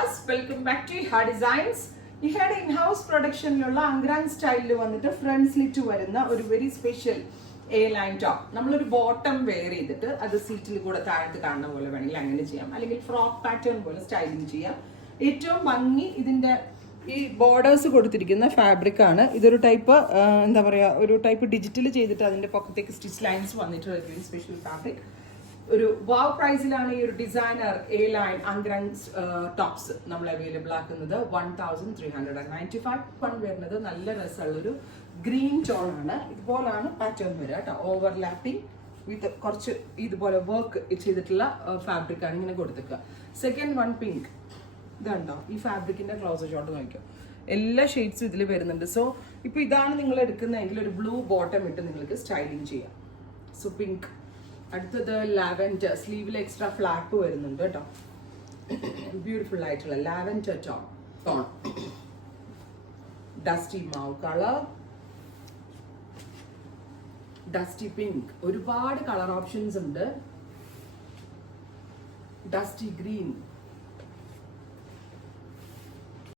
viewers, welcome back to Iha Designs. ഇഹയുടെ in house പ്രൊഡക്ഷനിലുള്ള അങ്ക്രാങ് സ്റ്റൈലിൽ വന്നിട്ട് ഫ്രണ്ട് സ്ലിറ്റ് വരുന്ന ഒരു very special A line top. നമ്മളൊരു ബോട്ടം വെയർ ചെയ്തിട്ട് അത് സീറ്റിൽ കൂടെ താഴത്ത് കാണുന്ന പോലെ വേണമെങ്കിൽ അങ്ങനെ ചെയ്യാം, അല്ലെങ്കിൽ ഫ്രോക്ക് പാറ്റേൺ പോലെ സ്റ്റൈലിംഗ് ചെയ്യാം. ഏറ്റവും ഭംഗി ഇതിന്റെ ഈ ബോർഡേഴ്സ് കൊടുത്തിരിക്കുന്ന ഫാബ്രിക് ആണ്. ഇതൊരു ടൈപ്പ് എന്താ പറയുക, ഒരു ടൈപ്പ് ഡിജിറ്റൽ ചെയ്തിട്ട് അതിന്റെ പൊക്കത്തേക്ക് സ്റ്റിച്ച് ലൈൻസ് വന്നിട്ട് സ്പെഷ്യൽ ഫാബ്രിക്. ഒരു വാവ് പ്രൈസിലാണ് ഈ ഒരു ഡിസൈനർ എ ലൈൻ അങ്ക്രാങ് ടോപ്സ് നമ്മൾ അവൈലബിൾ ആക്കുന്നത്. 1395. വൺ വരുന്നത് നല്ല രസമുള്ളൊരു ഗ്രീൻ ടോൺ ആണ്. ഇതുപോലാണ് പാറ്റേൺ വരിക കേട്ടോ. ഓവർലാപ്പിംഗ് വിത്ത് കുറച്ച് ഇതുപോലെ വർക്ക് ചെയ്തിട്ടുള്ള ഫാബ്രിക് ആണ് ഇങ്ങനെ കൊടുത്തേക്കുക. Second one pink. ഇതുണ്ടോ ഈ ഫാബ്രിക്കിന്റെ ക്ലോസർ ഷോട്ട് നോക്കിയോ, എല്ലാ ഷെയ്ഡ്സും ഇതിൽ വരുന്നുണ്ട്. സോ ഇപ്പൊ ഇതാണ് നിങ്ങൾ എടുക്കുന്നതെങ്കിൽ ഒരു ബ്ലൂ ബോട്ടം ഇട്ട് നിങ്ങൾക്ക് സ്റ്റൈലിംഗ് ചെയ്യാം. So pink. അടുത്തത് ലാവൻഡർ, സ്ലീവിൽ എക്സ്ട്രാ ഫ്ലാപ്പ് വരുന്നുണ്ട് കേട്ടോ. ബ്യൂട്ടിഫുൾ ആയിട്ടുള്ള ലാവൻഡർ ടോൺ. ഡസ്റ്റി മാവ് കളർ, ഡസ്റ്റി പിങ്ക്, ഒരുപാട് കളർ ഓപ്ഷൻസ് ഉണ്ട്. Dusty green,